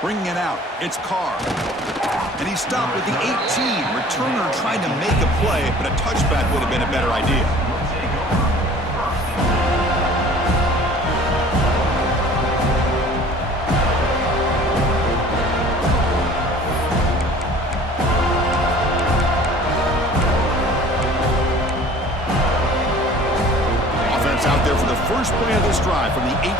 Bringing it out, it's Carr. And he stopped with the 18. Returner trying to make a play, but a touchback would have been a better idea. Offense out there for the first play of this drive from the 18.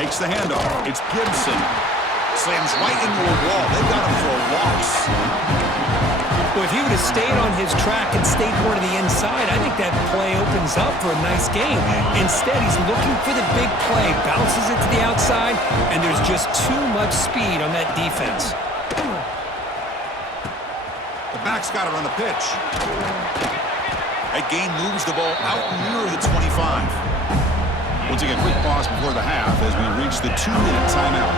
Takes the handoff. It's Gibson. Slams right into a wall. They've got him for a loss. Well, if he would have stayed on his track and stayed more to the inside, I think that play opens up for a nice game. Instead, he's looking for the big play. Bounces it to the outside, and there's just too much speed on that defense. The back's got it on the pitch. That gain moves the ball out near the 25. We'll take a quick pause before the half as we reach the 2-minute timeout.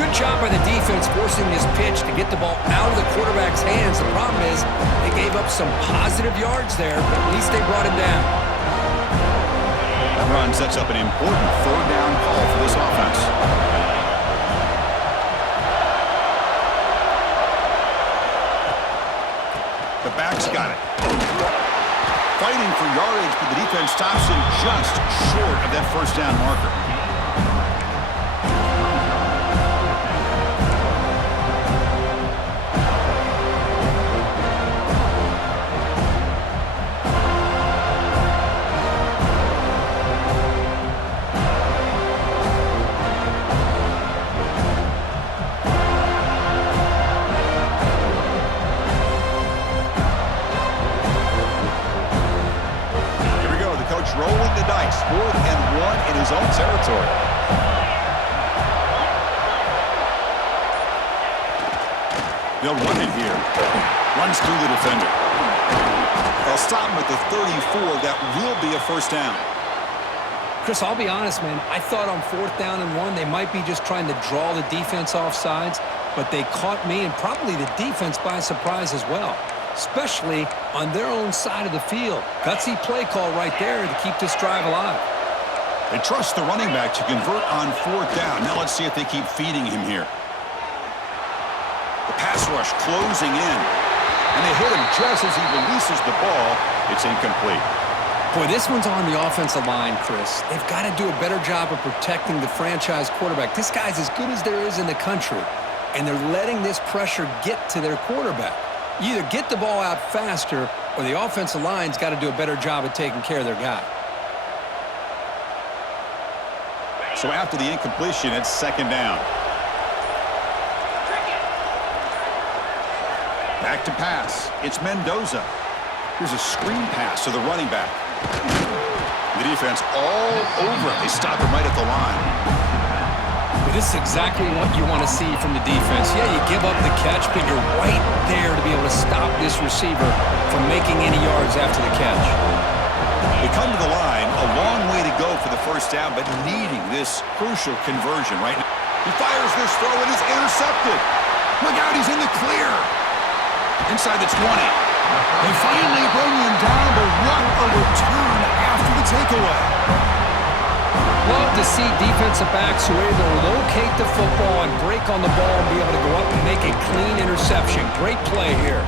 Good job by the defense forcing this pitch to get the ball out of the quarterback's hands. The problem is they gave up some positive yards there, but at least they brought him down. That run sets up an important third down call for this offense. The back's got it. Fighting for yardage, but the defense stops him just short of that first down marker. Rolling the dice, 4th and 1 in his own territory. They'll run it here. Runs through the defender. They'll stop him at the 34. That will be a first down. Chris, I'll be honest, man. I thought on 4th down and 1, they might be just trying to draw the defense off sides, but they caught me and probably the defense by surprise as well, especially on their own side of the field. Gutsy play call right there to keep this drive alive. They trust the running back to convert on 4th down. Now let's see if they keep feeding him here. The pass rush closing in. And they hit him just as he releases the ball. It's incomplete. Boy, this one's on the offensive line, Chris. They've got to do a better job of protecting the franchise quarterback. This guy's as good as there is in the country, and they're letting this pressure get to their quarterback. You either get the ball out faster, or the offensive line's got to do a better job of taking care of their guy. So after the incompletion, it's 2nd down. Back to pass. It's Mendoza. Here's a screen pass to the running back. The defense all over it. They stop him right at the line. But this is exactly what you want to see from the defense. Yeah, you give up the catch, but you're right there to be able to stop this receiver from making any yards after the catch. They come to the line, a long way to go for the first down, but needing this crucial conversion right now. He fires this throw, and it's intercepted. Look out, he's in the clear. Inside the 20. They finally bring him down, but what a return after the takeaway. Love to see defensive backs who are able to locate the football and break on the ball and be able to go up and make a clean interception. Great play here.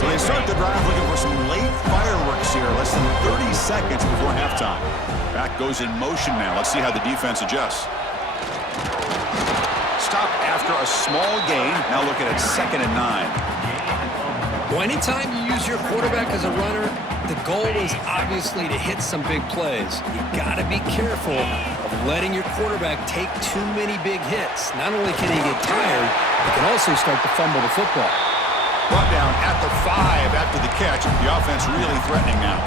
So they start the drive looking for some late fireworks here, less than 30 seconds before halftime. Back goes in motion now. Let's see how the defense adjusts. Stop after a small gain. Now looking at 2nd and 9. Well, anytime you use your quarterback as a runner, the goal is obviously to hit some big plays. You got to be careful of letting your quarterback take too many big hits. Not only can he get tired, he can also start to fumble the football. Brought down at the 5 after the catch. The offense really threatening now.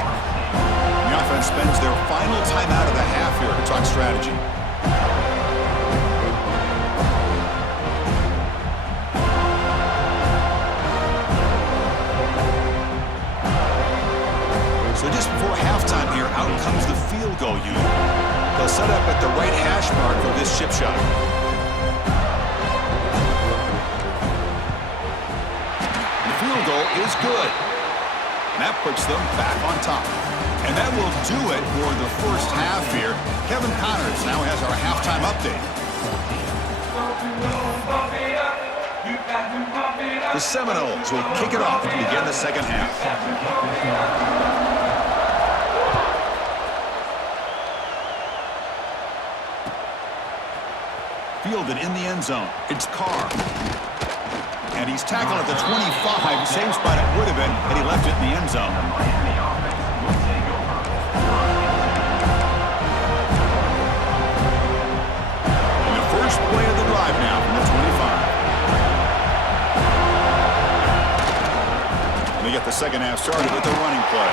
The offense spends their final timeout of the half here to talk strategy. So just before halftime here, out comes the field goal unit. They'll set up at the right hash mark for this chip shot. is good. And that puts them back on top. And that will do it for the first half here. Kevin Connors now has our halftime update. The Seminoles will kick it off to begin the second half. Fielded in the end zone. It's Carr. And he's tackled at the 25. Same spot it would have been had he left it in the end zone. And the first play of the drive now from the 25. And they get the second half started with the running play.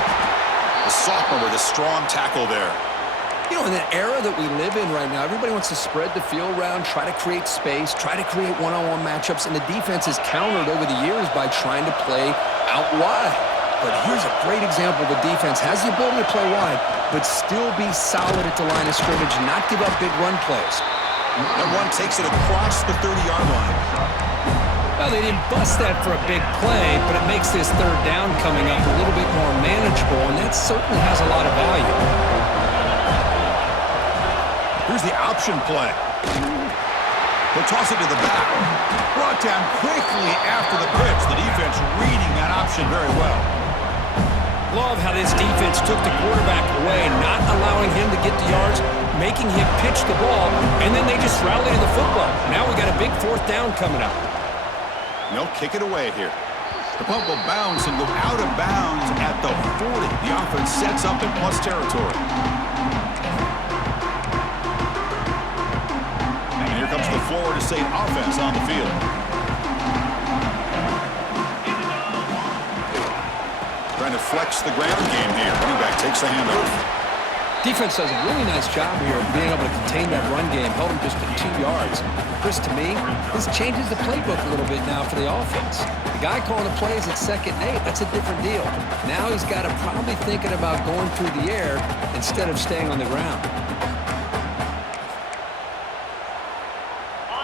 The sophomore with a strong tackle there. You know, in the era that we live in right now, everybody wants to spread the field around, try to create space, try to create one-on-one matchups, and the defense is countered over the years by trying to play out wide. But here's a great example. The defense has the ability to play wide, but still be solid at the line of scrimmage, not give up big run plays. And one takes it across the 30-yard line. Well, they didn't bust that for a big play, but it makes this third down coming up a little bit more manageable, and that certainly has a lot of value. Here's the option play. He'll toss it to the back. Brought down quickly after the pitch. The defense reading that option very well. Love how this defense took the quarterback away, not allowing him to get the yards, making him pitch the ball, and then they just rallied to the football. Now we got a big fourth down coming up. They'll kick it away here. The punt will bounce and go out of bounds at the 40. The offense sets up in plus territory. Comes the Florida State offense on the field. Trying to flex the ground game here. Running back takes the handoff. Defense does a really nice job here of being able to contain that run game, held him just at 2 yards. Chris, to me, this changes the playbook a little bit now for the offense. The guy calling the plays at 2nd and 8, that's a different deal. Now he's got to probably thinking about going through the air instead of staying on the ground.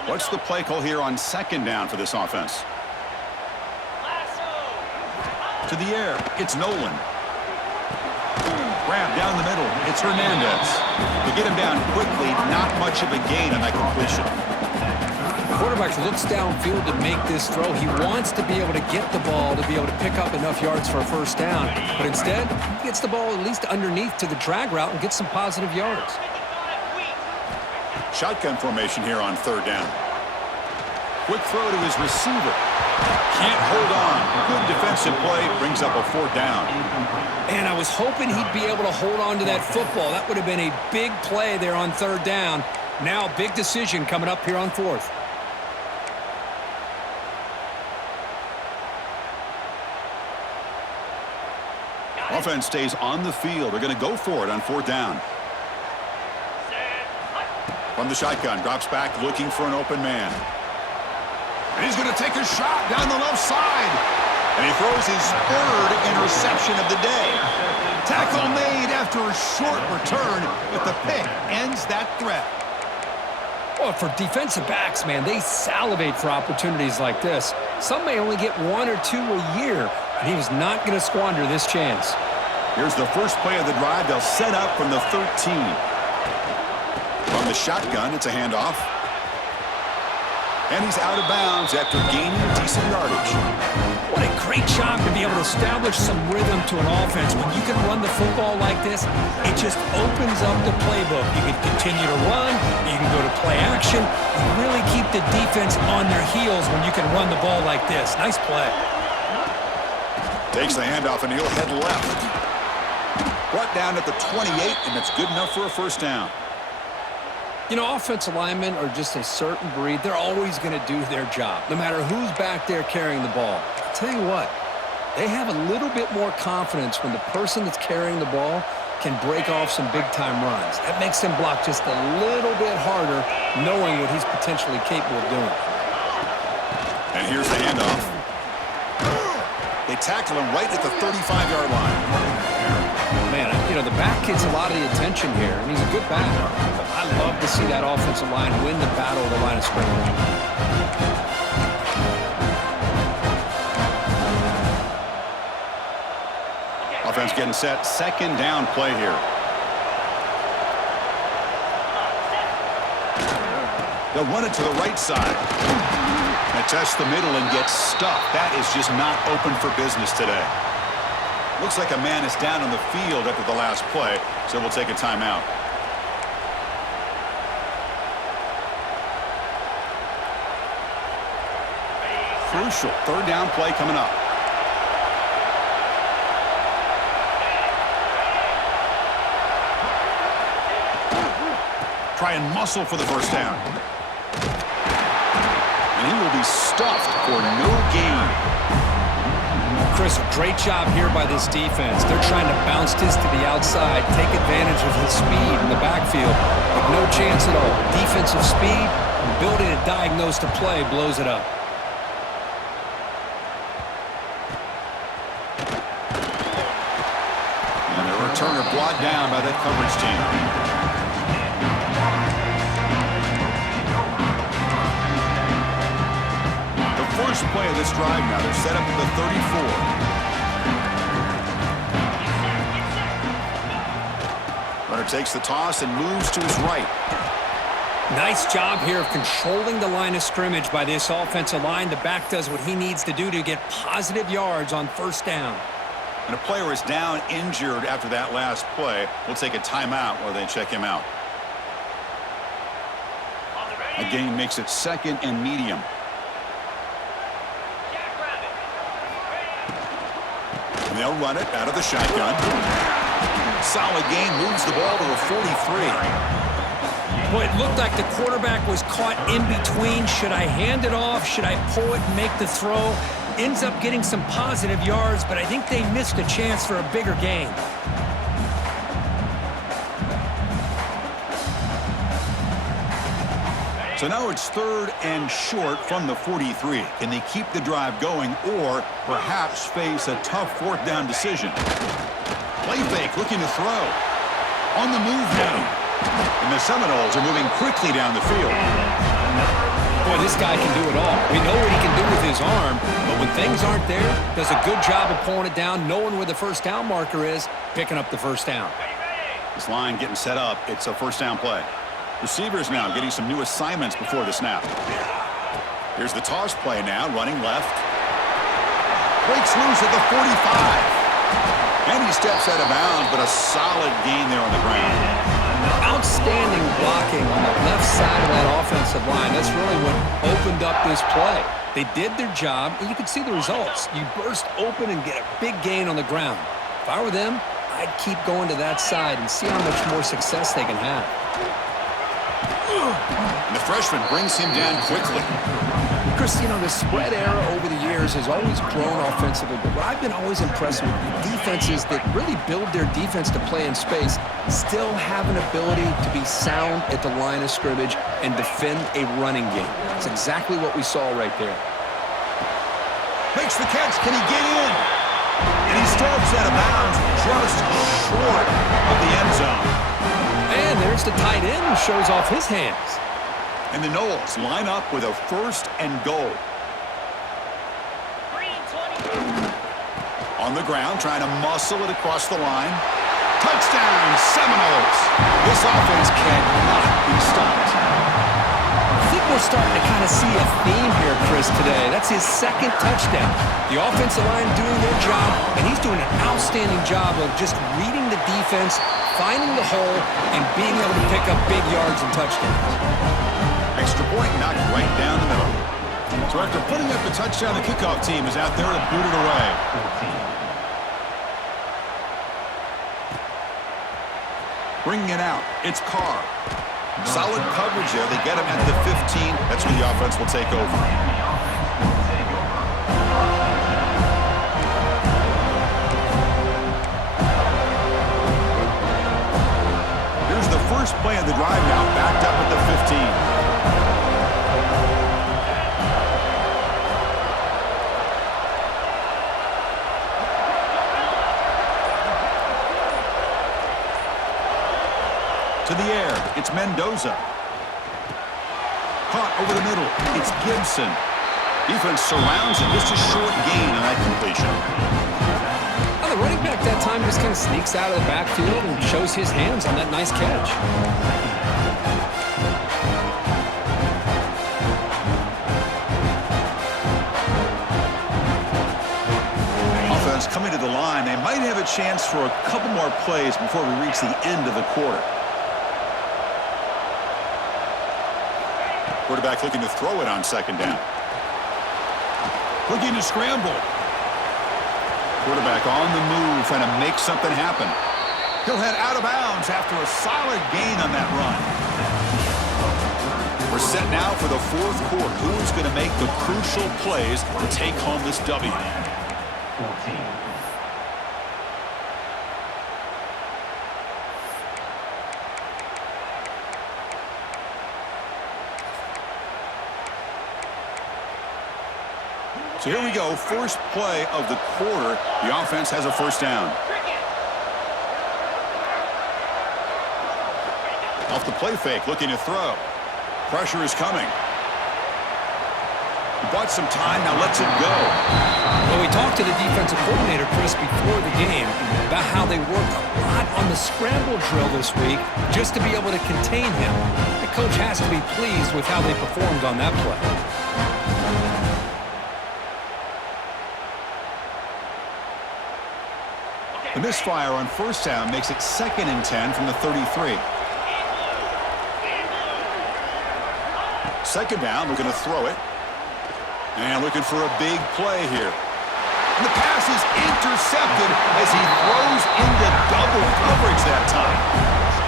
What's the play call here on 2nd down for this offense? To the air, it's Nolan. Grab down the middle, it's Hernandez. To get him down quickly, not much of a gain on that completion. The quarterback looks downfield to make this throw. He wants to be able to get the ball to be able to pick up enough yards for a first down. But instead, he gets the ball at least underneath to the drag route and gets some positive yards. Shotgun formation here on 3rd down. Quick throw to his receiver. Can't hold on. Good defensive play. Brings up a 4th down. And I was hoping he'd be able to hold on to that football. That would have been a big play there on 3rd down. Now a big decision coming up here on 4th. Offense stays on the field. They're going to go for it on 4th down. From the shotgun, drops back looking for an open man. And he's going to take a shot down the left side. And he throws his 3rd interception of the day. Tackle made after a short return, but the pick ends that threat. Well, for defensive backs, man, they salivate for opportunities like this. Some may only get 1 or 2 a year, and he was not going to squander this chance. Here's the first play of the drive. They'll set up from the 13. From the shotgun, it's a handoff. And he's out of bounds after gaining decent yardage. What a great job to be able to establish some rhythm to an offense. When you can run the football like this, it just opens up the playbook. You can continue to run, you can go to play action, and really keep the defense on their heels when you can run the ball like this. Nice play. Takes the handoff, and he'll head left. Brought down at the 28, and that's good enough for a first down. You know, offensive linemen are just a certain breed. They're always going to do their job, no matter who's back there carrying the ball. I'll tell you what, they have a little bit more confidence when the person that's carrying the ball can break off some big-time runs. That makes them block just a little bit harder, knowing what he's potentially capable of doing. And here's the handoff. They tackle him right at the 35-yard line. Man, you know, the back gets a lot of the attention here, and he's a good back. I love to see that offensive line win the battle of the line of scrimmage. Browns getting set. Second down play here. They'll run it to the right side. They test the middle and get stuffed. That is just not open for business today. Looks like a man is down on the field after the last play, so we'll take a timeout. Crucial third down play coming up. Try and muscle for the first down. And he will be stuffed for no gain. Chris, a great job here by this defense. They're trying to bounce this to the outside, take advantage of his speed in the backfield, but no chance at all. Defensive speed, ability to diagnose the play blows it up. And a returner brought down by that coverage team. First play of this drive now. They're set up at the 34. Runner takes the toss and moves to his right. Nice job here of controlling the line of scrimmage by this offensive line. The back does what he needs to do to get positive yards on first down. And a player is down injured after that last play. We'll take a timeout while they check him out. A gain makes it second and medium. They'll run it out of the shotgun. Solid gain, moves the ball to the 43. Boy, it looked like the quarterback was caught in between. Should I hand it off? Should I pull it and make the throw? Ends up getting some positive yards, but I think they missed a chance for a bigger gain. So now it's third and short from the 43. Can they keep the drive going or perhaps face a tough fourth down decision? Play fake, looking to throw. On the move now. And the Seminoles are moving quickly down the field. Boy, this guy can do it all. We know what he can do with his arm, but when things aren't there, does a good job of pulling it down, knowing where the first down marker is, picking up the first down. This line getting set up. It's a first down play. Receivers now getting some new assignments before the snap. Here's the toss play now, running left. Breaks loose at the 45. And he steps out of bounds, but a solid gain there on the ground. Outstanding blocking on the left side of that offensive line. That's really what opened up this play. They did their job, and you can see the results. You burst open and get a big gain on the ground. If I were them, I'd keep going to that side and see how much more success they can have. And the freshman brings him down quickly. Chris, you know, the spread era over the years has always grown offensively, but what I've been always impressed with defenses that really build their defense to play in space still have an ability to be sound at the line of scrimmage and defend a running game. That's exactly what we saw right there. Makes the catch. Can he get in? And he steps out of bounds just short of the end zone. And there's the tight end who shows off his hands. And the Noles line up with a first and goal. On the ground, trying to muscle it across the line. Touchdown, Seminoles! This offense cannot be stopped. I think we're starting to kind of see a theme here, Chris, today. That's his second touchdown. The offensive line doing their job, and he's doing an outstanding job of just reading the defense, finding the hole, and being able to pick up big yards and touchdowns. Extra point knocked right down the middle. So after putting up the touchdown, the kickoff team is out there to boot it away. Bringing it out, it's Carr. Solid coverage there. They get him at the 15. That's where the offense will take over. Here's the first play of the drive now, backed up at the 15. To the air, it's Mendoza. Caught over the middle, it's Gibson. Defense surrounds him, just a short gain on that completion. Well, the running back that time just kind of sneaks out of the backfield and shows his hands on that nice catch. Offense coming to the line. They might have a chance for a couple more plays before we reach the end of the quarter. Quarterback looking to throw it on second down. Looking to scramble. Quarterback on the move, trying to make something happen. He'll head out of bounds after a solid gain on that run. We're set now for the fourth quarter. Who is going to make the crucial plays to take home this W? 14. So here we go, first play of the quarter. The offense has a first down. Off the play fake, looking to throw. Pressure is coming. He bought some time, now lets it go. Well, we talked to the defensive coordinator, Chris, before the game about how they worked a lot on the scramble drill this week just to be able to contain him. The coach has to be pleased with how they performed on that play. The misfire on first down makes it 2nd and 10 from the 33. Second down, looking to throw it. And looking for a big play here. And the pass is intercepted as he throws into double coverage that time.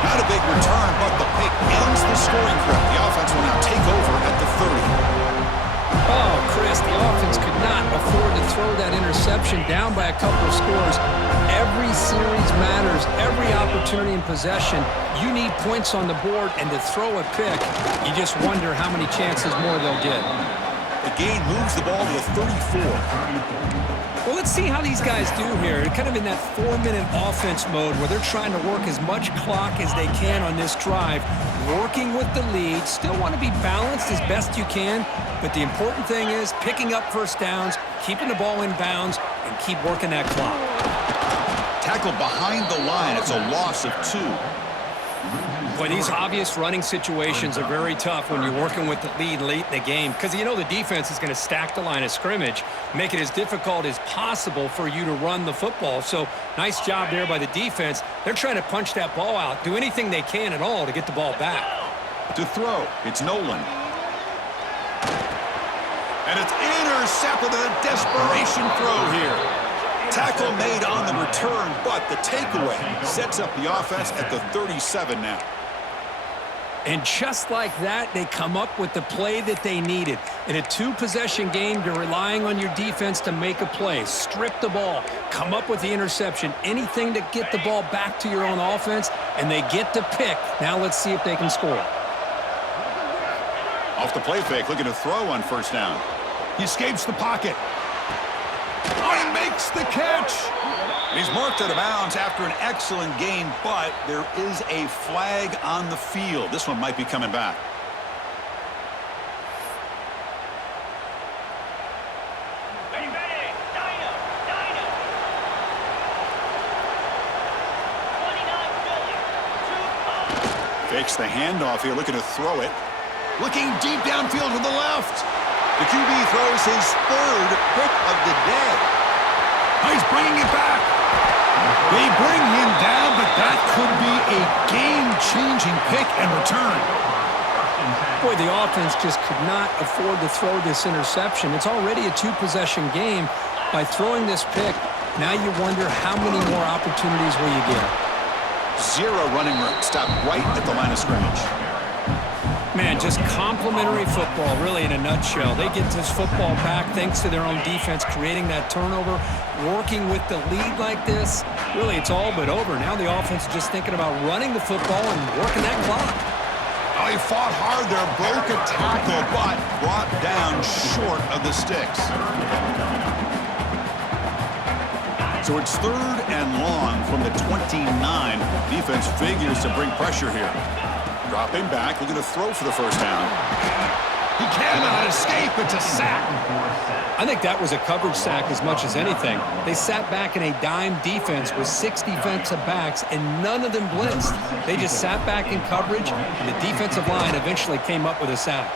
Not a big return, but the pick ends the scoring trip. The offense will now take over at the 30. Oh, Chris, the offense could not afford to throw that interception down by a couple of scores. Every series matters. Every opportunity in possession, you need points on the board, and to throw a pick, you just wonder how many chances more they'll get. The gain moves the ball to the 34. Well, let's see how these guys do here. Kind of in that 4-minute offense mode where they're trying to work as much clock as they can on this drive, working with the lead. Still want to be balanced as best you can, but the important thing is picking up first downs, keeping the ball in bounds, and keep working that clock. Tackled behind the line. It's a loss of 2. Boy, these obvious running situations are very tough when you're working with the lead late in the game because you know the defense is going to stack the line of scrimmage, make it as difficult as possible for you to run the football. So nice job there by the defense. They're trying to punch that ball out, do anything they can at all to get the ball back. To throw, it's Nolan. And it's intercepted, a desperation throw here. Tackle made on the return, but the takeaway sets up the offense at the 37 now. And just like that, they come up with the play that they needed. In a 2-possession game, you're relying on your defense to make a play, strip the ball, come up with the interception, anything to get the ball back to your own offense, and they get the pick. Now let's see if they can score. Off the play fake, looking to throw on first down. He escapes the pocket. Oh, he makes the catch. And he's marked out of bounds after an excellent gain, but there is a flag on the field. This one might be coming back. Fakes the handoff here, looking to throw it. Looking deep downfield to the left. The QB throws his 3rd pick of the day. Oh, he's bringing it back. They bring him down, but that could be a game-changing pick and return. Boy, the offense just could not afford to throw this interception. It's already a 2-possession game. By throwing this pick, now you wonder how many more opportunities will you get. 0 running room. Stopped right at the line of scrimmage. Man, just complimentary football, really, in a nutshell. They get this football back thanks to their own defense, creating that turnover, working with the lead like this. Really, it's all but over. Now the offense is just thinking about running the football and working that clock. Oh, he fought hard there, broke a tackle, but brought down short of the sticks. So it's 3rd and long from the 29. Defense figures to bring pressure here. Dropping back, looking to throw for the first down. He cannot escape. It's a sack. I think that was a coverage sack as much as anything. They sat back in a dime defense with 6 defensive backs, and none of them blitzed. They just sat back in coverage, and the defensive line eventually came up with a sack.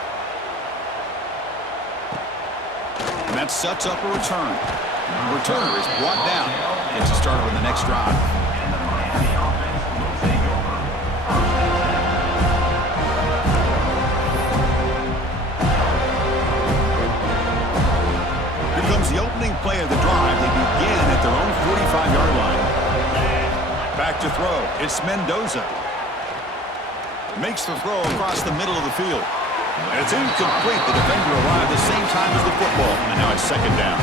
And that sets up a return. The returner is brought down. Gets a starter on the next drive. The opening play of the drive. They begin at their own 45-yard line. Back to throw. It's Mendoza. Makes the throw across the middle of the field. And it's incomplete. The defender arrived the same time as the football. And now it's second down.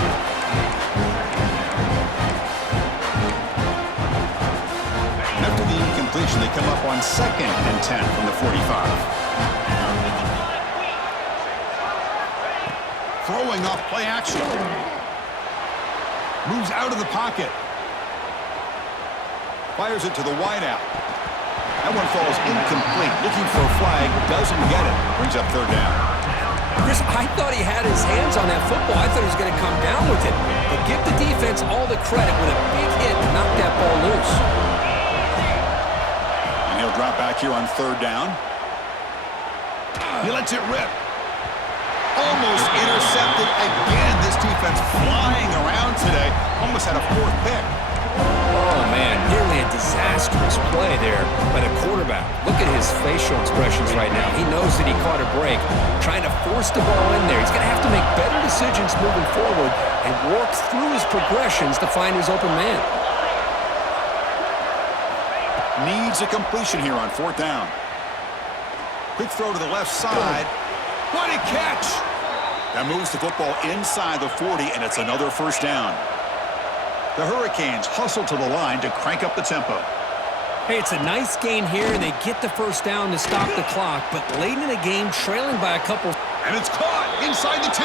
After the incompletion, they come up on 2nd and 10 from the 45. Throwing off play action. Moves out of the pocket. Fires it to the wideout. That one falls incomplete. Looking for a flag. Doesn't get it. Brings up third down. Chris, I thought he had his hands on that football. I thought he was going to come down with it. But give the defense all the credit with a big hit to knock that ball loose. And he'll drop back here on third down. He lets it rip. Almost intercepted again. This defense flying around today. Almost had a 4th pick. Oh, man, nearly a disastrous play there by the quarterback. Look at his facial expressions right now. He knows that he caught a break, trying to force the ball in there. He's going to have to make better decisions moving forward and work through his progressions to find his open man. Needs a completion here on 4th down. Quick throw to the left side. What a catch! That moves the football inside the 40, and it's another first down. The Hurricanes hustle to the line to crank up the tempo. Hey, it's a nice gain here, and they get the first down to stop the clock, but late in the game, trailing by a couple. And it's caught inside the 10.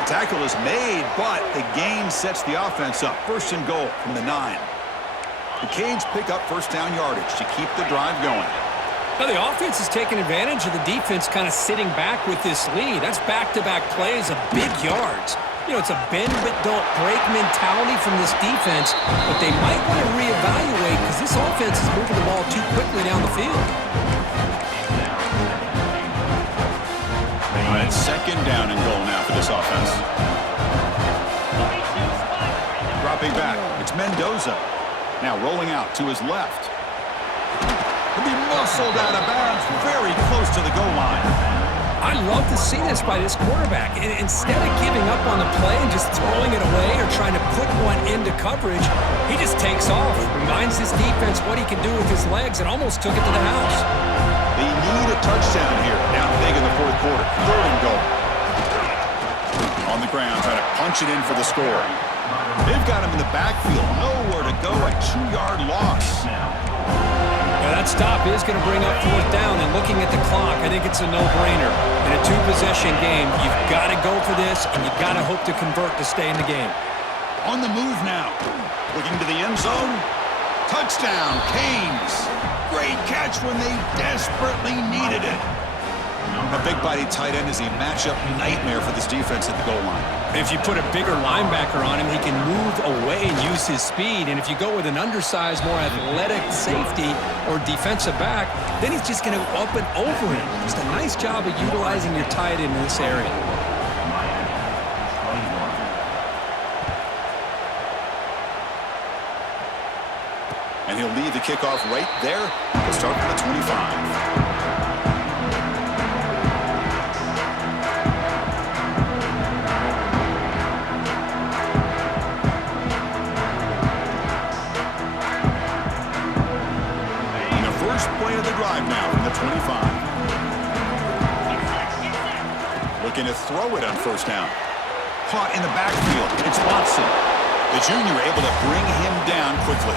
The tackle is made, but the gain sets the offense up. 1st and goal from the 9. The Canes pick up first down yardage to keep the drive going. Now, the offense is taking advantage of the defense kind of sitting back with this lead. That's back-to-back plays of big yards. You know, it's a bend-but-don't-break mentality from this defense, but they might want to reevaluate because this offense is moving the ball too quickly down the field. And it's 2nd down and goal now for this offense. Dropping back, it's Mendoza. Now rolling out to his left. He'll be muscled out of bounds, very close to the goal line. I love to see this by this quarterback. And instead of giving up on the play and just throwing it away or trying to put one into coverage, he just takes off, reminds his defense what he can do with his legs, and almost took it to the house. They need a touchdown here. Down big in the 4th quarter. 3rd and goal. On the ground, trying to punch it in for the score. They've got him in the backfield. Nowhere to go. A 2-yard loss. Now that stop is going to bring up 4th down, and looking at the clock, I think it's a no-brainer. In a 2-possession game, you've got to go for this, and you've got to hope to convert to stay in the game. On the move now. Looking to the end zone. Touchdown, Canes. Great catch when they desperately needed it. A big-body tight end is a matchup nightmare for this defense at the goal line. If you put a bigger linebacker on him, he can move away and use his speed. And if you go with an undersized, more athletic safety or defensive back, then he's just going to go up and over him. Just a nice job of utilizing your tight end in this area. And he'll lead the kickoff right there. He'll start from the 25. Play of the drive now from the 25. Looking to throw it on first down. Caught in the backfield. It's Watson. The junior able to bring him down quickly.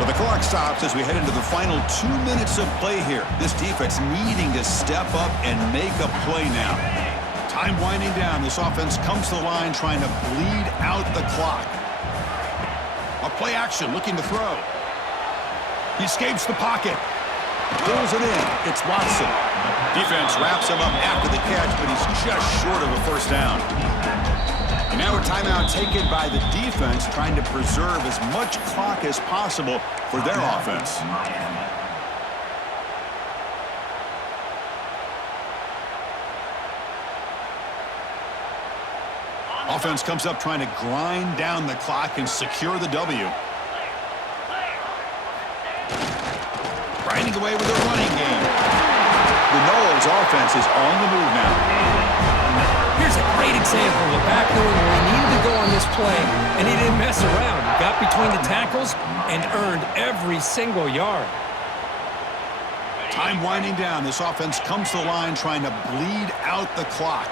So the clock stops as we head into the final 2 minutes of play here. This defense needing to step up and make a play now. Time winding down. This offense comes to the line trying to bleed out the clock. A play action looking to throw. He escapes the pocket. Pulls it in. It's Watson. Defense wraps him up after the catch, but he's just short of a first down. And now a timeout taken by the defense, trying to preserve as much clock as possible for their offense. Offense comes up trying to grind down the clock and secure the W. Grinding away with a running game. The Noles offense is on the move now. Here's a great example of a back knowing where he needed to go on this play, and he didn't mess around. He got between the tackles and earned every single yard. Time winding down. This offense comes to the line trying to bleed out the clock.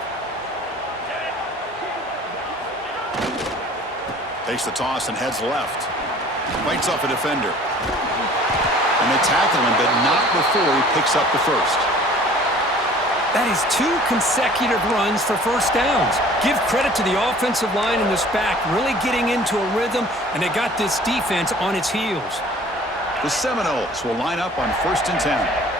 Takes the toss and heads left. Fights off a defender. And they tackle him, but not before he picks up the first. That is 2 consecutive runs for first downs. Give credit to the offensive line and this back really getting into a rhythm, and they got this defense on its heels. The Seminoles will line up on 1st and 10.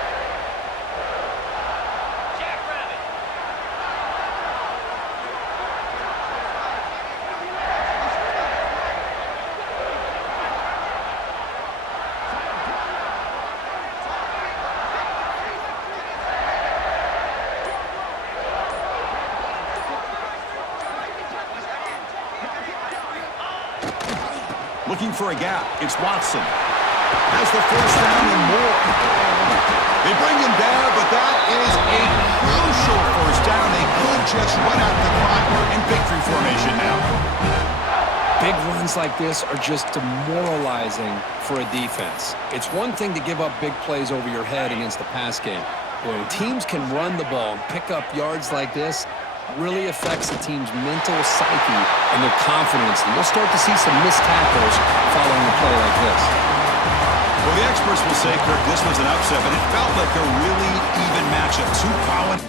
Looking for a gap. It's Watson. Has the first down and more. They bring him down, but that is a crucial first down. They could just run out the clock in victory formation now. Big runs like this are just demoralizing for a defense. It's one thing to give up big plays over your head against the pass game. When teams can run the ball and pick up yards like this, really affects the team's mental psyche and their confidence. And we'll start to see some missed tackles following a play like this. Well, the experts will say, Kirk, this was an upset, but it felt like a really even matchup. 2 quality